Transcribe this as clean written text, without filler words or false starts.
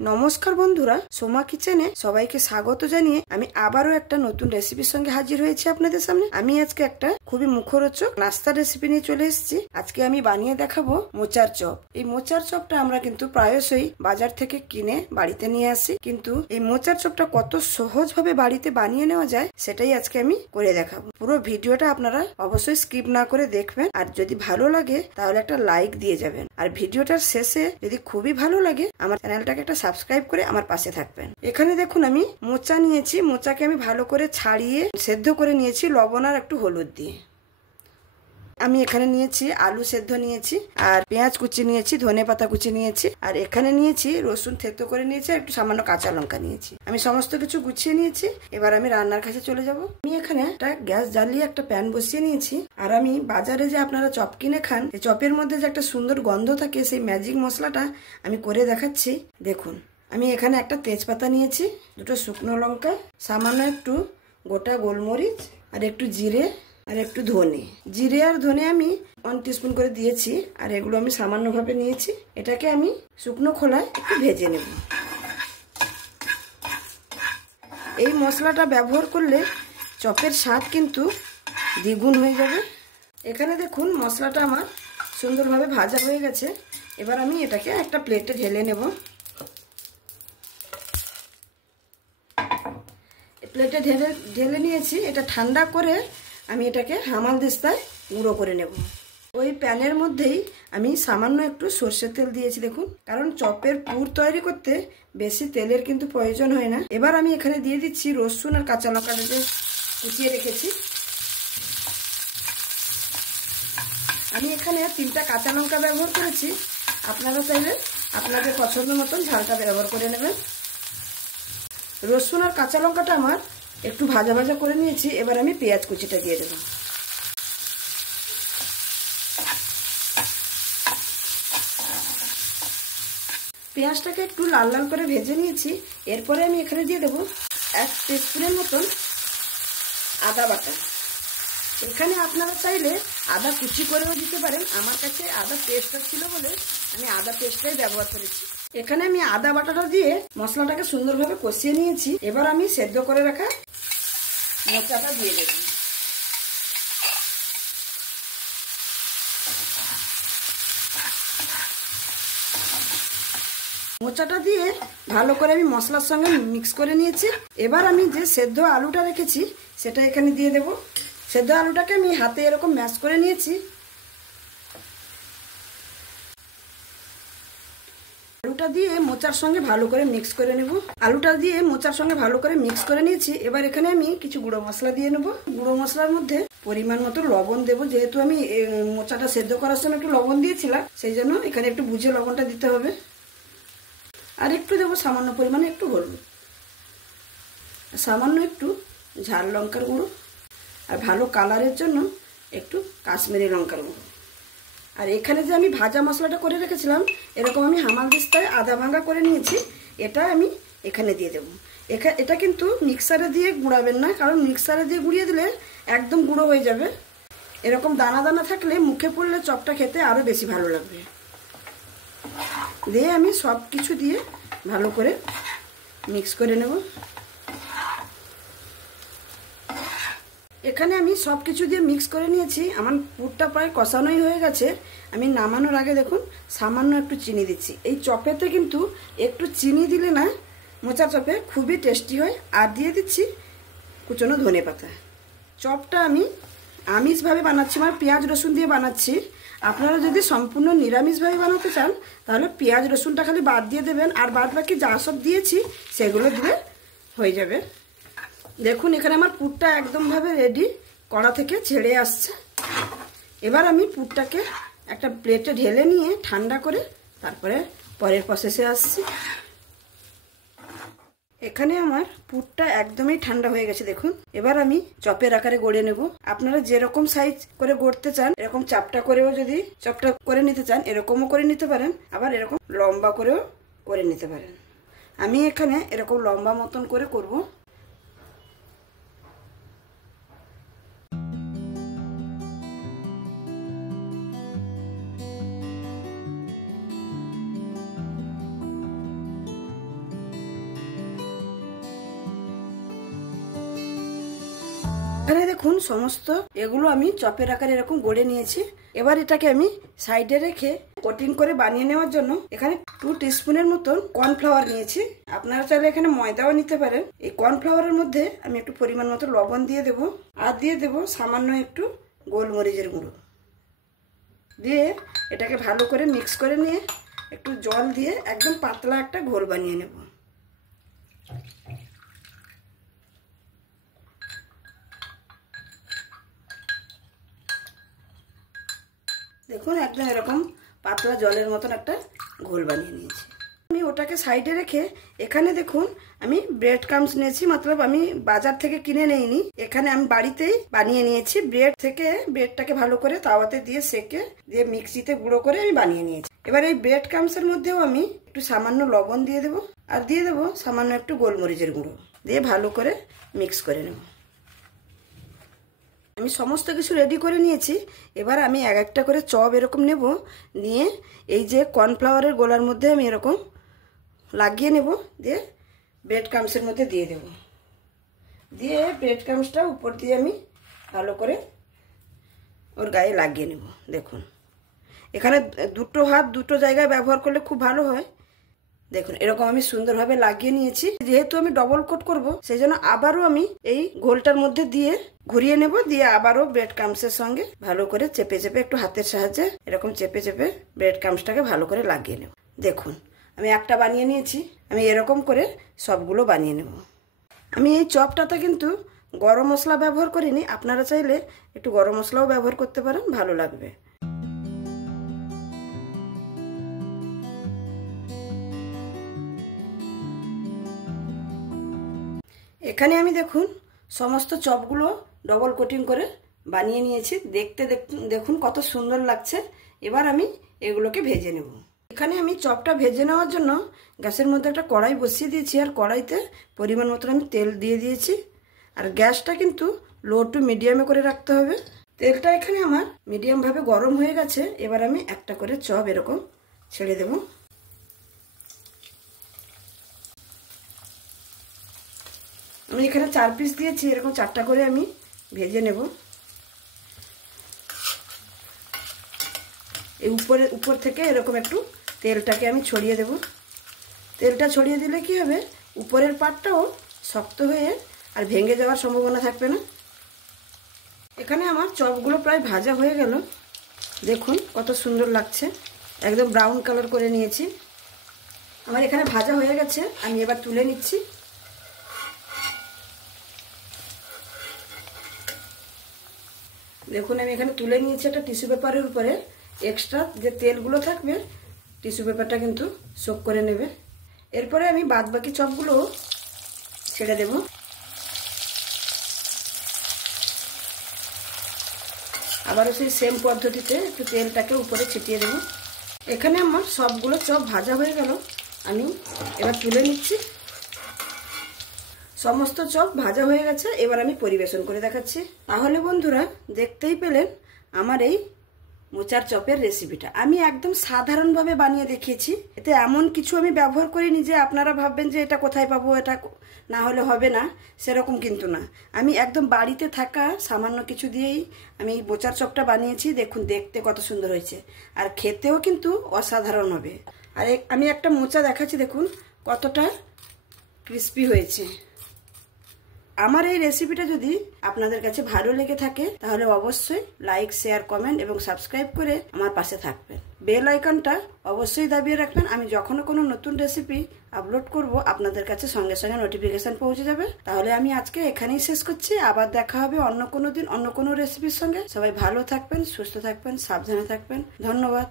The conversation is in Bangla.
নমস্কার বন্ধুরা, সোমা কিচেনে সবাইকে স্বাগত জানিয়ে আমি আবারও একটা নতুন রেসিপির সঙ্গে হাজির হয়েছি আপনাদের সামনে। আমি আজকে একটা খুবই মুখরোচক নাস্তার রেসিপি নিয়ে চলে এসেছি। আজকে আমি বানিয়ে দেখাবো মোচার চপ। এই মোচার চপটা আমরা কিন্তু প্রায়শই বাজার থেকে কিনে বাড়িতে নিয়ে আসি, কিন্তু এই মোচার চপটা কত সহজভাবে বাড়িতে বানিয়ে নেওয়া যায় সেটাই আজকে আমি করে দেখাবো। পুরো ভিডিওটা আপনারা অবশ্যই স্কিপ না করে দেখবেন, আর যদি ভালো লাগে তাহলে একটা লাইক দিয়ে যাবেন। আর ভিডিওটার শেষে যদি খুবই ভালো লাগে আমার চ্যানেলটাকে একটা সাবস্ক্রাইব করে আমার পাশে থাকবেন। এখানে দেখুন আমি মোচা নিয়েছি, মোচাকে আমি ভালো করে ছাড়িয়ে সেদ্ধ করে নিয়েছি লবণ আর একটু হলুদ দিয়ে। আমি এখানে নিয়েছি আলু সেদ্ধ নিয়েছি, আর পেঁয়াজ কুচি নিয়েছি, ধনেপাতা কুচি নিয়েছি, আর এখানে নিয়েছি রসুন থেতো করে নিয়েছি, আর একটু সামান্য কাঁচা লঙ্কা নিয়েছি। আমি সমস্ত কিছু গুছিয়ে নিয়েছি। এবার আমি রান্নার কাছে চলে যাব। আমি এখানে একটা গ্যাস জ্বালিয়ে একটা প্যান বসিয়ে নিয়েছি, আর আমি বাজারে যে আপনারা চপ কিনে খান, এই চপের মধ্যে যে একটা সুন্দর গন্ধ থাকে, সেই ম্যাজিক মশলাটা আমি করে দেখাচ্ছি। দেখুন, আমি এখানে একটা তেজপাতা নিয়েছি, দুটো শুকনো লঙ্কা, সামান্য একটু গোটা গোলমরিচ, আর একটু জিরে, আর একটু ধনে। জিরে আর ধনে আমি 1 টিস্পুন করে দিয়েছি, আর এগুলো আমি সামান্যভাবে নিয়েছি। এটাকে আমি শুকনো খোলায় একটু ভেজে নেব। এই মশলাটা ব্যবহার করলে চপের স্বাদ কিন্তু দ্বিগুণ হয়ে যাবে। এখানে দেখুন মশলাটা আমার সুন্দরভাবে ভাজা হয়ে গেছে। এবার আমি এটাকে একটা প্লেটে ঢেলে নেব। প্লেটে ঢেলে নিয়েছি। এটা ঠান্ডা করে আমি এটাকে হামালদিস্তায় গুঁড়ো করে নেব। ওই প্যানের মধ্যেই আমি সামান্য একটু সর্ষের তেল দিয়েছি, দেখুন, কারণ চপের পুর তৈরি করতে বেশি তেলের কিন্তু প্রয়োজন হয় না। এবার আমি এখানে দিয়ে দিচ্ছি রসুন আর কাঁচা লঙ্কাটা যে কুচিয়ে রেখেছি। আমি এখানে 3টা কাঁচা লঙ্কা ব্যবহার করেছি। আপনারা চাইলে আপনাদের পছন্দ মতন ঝালটা ব্যবহার করে নেবেন। রসুন আর কাঁচা লঙ্কাটা আমার একটু ভাজা ভাজা করে নিয়েছি। এবার আমি পেঁয়াজ কুচিটা দিয়ে দেব। পেঁয়াজটাকে একটু লাল লাল করে ভেজে নিয়েছি। এরপরে আমি এখানে দিয়ে দেবো 1 টিস্পুনের মতন আদা বাটা। এখানে আপনারা চাইলে আদা কুচি করেও দিতে পারেন। আমার কাছে আদা পেস্টটা ছিল বলে আমি আদা পেস্টটাই ব্যবহার করেছি। এখানে আমি আদা বাটাটা দিয়ে মশলাটাকে সুন্দরভাবে কষিয়ে নিয়েছি। এবার আমি সেদ্ধ করে রাখা মোচাটা দিয়ে দেব। মোচাটা দিয়ে ভালো করে আমি মশলার সঙ্গে মিক্স করে নিয়েছি। এবার আমি যে সেদ্ধ আলুটা রেখেছি সেটা এখানে দিয়ে দেব। সেদ্ধ আলুটাকে আমি হাতে এরকম ম্যাশ করে নিয়েছি। আলুটা দিয়ে মোচার সঙ্গে ভালো করে মিক্স করে নেব। আলুটা দিয়ে মোচার সঙ্গে ভালো করে মিক্স করে নিয়েছি। এবার এখানে আমি কিছু গুঁড়ো মশলা দিয়ে নেব। গুঁড়ো মশলার মধ্যে পরিমাণ মতো লবণ দেব। যেহেতু আমি মোচাটা সেদ্ধ করার সময় একটু লবণ দিয়েছিলাম, সেই জন্য এখানে একটু বুঝে লবণটা দিতে হবে। আর একটু দেবো সামান্য পরিমাণে একটু হলুদ, সামান্য একটু ঝাল লঙ্কার গুঁড়ো, আর ভালো কালারের জন্য একটু কাশ্মীরি লঙ্কার গুঁড়ো। আর এখানে যে আমি ভাজা মশলাটা করে রেখেছিলাম, এরকম আমি হামালদিস্তায় আধা ভাঙা করে নিয়েছি, এটা আমি এখানে দিয়ে দেবো। এটা কিন্তু মিক্সারে দিয়ে গুঁড়াবেন না, কারণ মিক্সারে দিয়ে গুঁড়িয়ে দিলে একদম গুঁড়ো হয়ে যাবে। এরকম দানা দানা থাকলে মুখে পড়লে চপটা খেতে আরও বেশি ভালো লাগবে। দিয়ে আমি সব কিছু দিয়ে ভালো করে মিক্স করে নেব। এখানে আমি সব কিছু দিয়ে মিক্স করে নিয়েছি। আমার পুরটা প্রায় কষানোই হয়ে গেছে। আমি নামানোর আগে দেখুন সামান্য একটু চিনি দিচ্ছি। এই চপেতে কিন্তু একটু চিনি দিলে না মোচার চপে খুবই টেস্টি হয়। আর দিয়ে দিচ্ছি কুচনো ধনেপাতা। চপটা আমি আমিষভাবে বানাচ্ছি, মানে পেঁয়াজ রসুন দিয়ে বানাচ্ছি। আপনারা যদি সম্পূর্ণ নিরামিষভাবে বানাতে চান তাহলে পেঁয়াজ রসুনটা খালি বাদ দিয়ে দেবেন, আর বাদ বাকি যা সব দিয়েছি সেগুলো দিলে হয়ে যাবে। দেখুন এখানে আমার পুরটা একদমভাবে রেডি, কড়া থেকে ছেড়ে আসছে। এবার আমি পুরটাকে একটা প্লেটে ঢেলে নিয়ে ঠান্ডা করে তারপরে পরের প্রসেসে আসছি। এখানে আমার পুরটা একদমই ঠান্ডা হয়ে গেছে দেখুন। এবার আমি চপের আকারে গড়ে নেব। আপনারা যেরকম সাইজ করে গড়তে চান, এরকম চাপটা করেও যদি চপটা করে নিতে চান এরকমও করে নিতে পারেন, আবার এরকম লম্বা করেও করে নিতে পারেন। আমি এখানে এরকম লম্বা মতন করে করব। এখানে দেখুন সমস্ত এগুলো আমি চপের আকারে এরকম গড়ে নিয়েছি। এবার এটাকে আমি সাইডে রেখে কোটিং করে বানিয়ে নেওয়ার জন্য এখানে 2 টিস্পুনের মতন কর্নফ্লাওয়ার নিয়েছি। আপনারা চাইলে এখানে ময়দাও নিতে পারেন। এই কর্নফ্লাওয়ারের মধ্যে আমি একটু পরিমাণ মতো লবণ দিয়ে দেব, আর দিয়ে দেব সামান্য একটু গোলমরিচের গুঁড়ো দিয়ে এটাকে ভালো করে মিক্স করে নিয়ে একটু জল দিয়ে একদম পাতলা একটা ঘোল বানিয়ে নেব। দেখুন একদম এরকম পাতলা জলের মতন একটা ঘোল বানিয়ে নিয়েছি। আমি ওটাকে সাইডে রেখে এখানে দেখুন আমি ব্রেড ক্রাম্বস নিয়েছি, মতলব আমি বাজার থেকে কিনে নেইনি, এখানে আমি বাড়িতেই বানিয়ে নিয়েছি। ব্রেড থেকে ব্রেডটাকে ভালো করে তাওয়াতে দিয়ে সেকে দিয়ে মিক্সিতে গুঁড়ো করে আমি বানিয়ে নিয়েছি। এবার এই ব্রেড ক্রাম্বসের মধ্যেও আমি একটু সামান্য লবণ দিয়ে দেবো, আর দিয়ে দেবো সামান্য একটু গোলমরিচের গুঁড়ো দিয়ে ভালো করে মিক্স করে নেব। আমি সমস্ত কিছু রেডি করে নিয়েছি। এবার আমি এক একটা করে চপ এরকম নেব, নিয়ে এই যে কর্নফ্লাওয়ারের গোলার মধ্যে আমি এরকম লাগিয়ে নেব, দিয়ে ব্রেড ক্রাম্বসের মধ্যে দিয়ে দেব, দিয়ে ব্রেড ক্রাম্বসটা উপর দিয়ে আমি ভালো করে ওর গায়ে লাগিয়ে নেব। দেখুন এখানে দুটো হাত দুটো জায়গায় ব্যবহার করলে খুব ভালো হয়। দেখুন এরকম আমি সুন্দরভাবে লাগিয়ে নিয়েছি। যেহেতু আমি ডবল কোট করব সেই জন্য আবারও আমি এই ঘোলটার মধ্যে দিয়ে ঘুরিয়ে নেব, দিয়ে আবারও ব্রেড ক্রাম্বসের সঙ্গে ভালো করে চেপে চেপে একটু হাতের সাহায্যে এরকম চেপে চেপে ব্রেড ক্রাম্বসটাকে ভালো করে লাগিয়ে নেব। দেখুন আমি একটা বানিয়ে নিয়েছি, আমি এরকম করে সবগুলো বানিয়ে নেব। আমি এই চপটাতে কিন্তু গরম মশলা ব্যবহার করিনি, আপনারা চাইলে একটু গরম মশলাও ব্যবহার করতে পারেন, ভালো লাগবে। এখানে আমি দেখুন সমস্ত চপগুলো ডবল কোটিং করে বানিয়ে নিয়েছি। দেখতে দেখুন কত সুন্দর লাগছে। এবার আমি এগুলোকে ভেজে নেব। এখানে আমি চপটা ভেজে নেওয়ার জন্য গ্যাসের মধ্যে একটা কড়াই বসিয়ে দিয়েছি, আর কড়াইতে পরিমাণ মতো আমি তেল দিয়ে দিয়েছি, আর গ্যাসটা কিন্তু লো টু মিডিয়ামে করে রাখতে হবে। তেলটা এখানে আমার মিডিয়ামভাবে গরম হয়ে গেছে। এবার আমি একটা করে চপ এরকম ছেড়ে দেব। আমি এখানে 4 পিস দিয়েছি, এরকম 4টা করে আমি ভেজে নেব। এই উপর থেকে এরকম একটু তেলটাকে আমি ছড়িয়ে দেব। তেলটা ছড়িয়ে দিলে কি হবে, উপরের পাটটাও শক্ত হয়ে আর ভেঙে যাওয়ার সম্ভাবনা থাকবে না। এখানে আমার চপগুলো প্রায় ভাজা হয়ে গেল। দেখুন কত সুন্দর লাগছে, একদম ব্রাউন কালার করে নিয়েছি। আমার এখানে ভাজা হয়ে গেছে, আমি এবার তুলে নিচ্ছি। দেখুন আমি এখানে তুলে নিয়েছি একটা টিস্যু পেপারের উপরে। এক্সট্রা যে তেলগুলো থাকবে টিস্যু পেপারটা কিন্তু সোক করে নেবে। এরপরে আমি বাদবাকি চপগুলো ছেড়ে দেব। আবারও সেই সেম পদ্ধতিতে একটু তেলটাকে উপরে ছিটিয়ে দেব। এখানে আমার সবগুলো চপ ভাজা হয়ে গেল, আমি এবার তুলে নিচ্ছি। সমস্ত চপ ভাজা হয়ে গেছে, এবার আমি পরিবেশন করে দেখাচ্ছি। তাহলে বন্ধুরা দেখতেই পেলেন আমার এই মোচার চপের রেসিপিটা। আমি একদম সাধারণভাবে বানিয়ে দেখিয়েছি, এতে এমন কিছু আমি ব্যবহার করিনি যে আপনারা ভাববেন যে এটা কোথায় পাবো, এটা না হলে হবে না, সেরকম কিন্তু না। আমি একদম বাড়িতে থাকা সামান্য কিছু দিয়েই আমি এই মোচার চপটা বানিয়েছি। দেখুন দেখতে কত সুন্দর হয়েছে, আর খেতেও কিন্তু অসাধারণ হবে। আর আমি একটা মোচা দেখাচ্ছি, দেখুন কতটা ক্রিস্পি হয়েছে। আমার এই রেসিপিটা যদি আপনাদের কাছে ভালো লেগে থাকে তাহলে অবশ্যই লাইক, শেয়ার, কমেন্ট এবং সাবস্ক্রাইব করে আমার পাশে থাকবেন। বেল আইকনটা অবশ্যই দাবিয়ে রাখবেন। আমি যখনও কোনো নতুন রেসিপি আপলোড করব আপনাদের কাছে সঙ্গে সঙ্গে নোটিফিকেশন পৌঁছে যাবে। তাহলে আমি আজকে এখানেই শেষ করছি। আবার দেখা হবে অন্য কোনো দিন অন্য কোনো রেসিপির সঙ্গে। সবাই ভালো থাকবেন, সুস্থ থাকবেন, সাবধানে থাকবেন। ধন্যবাদ।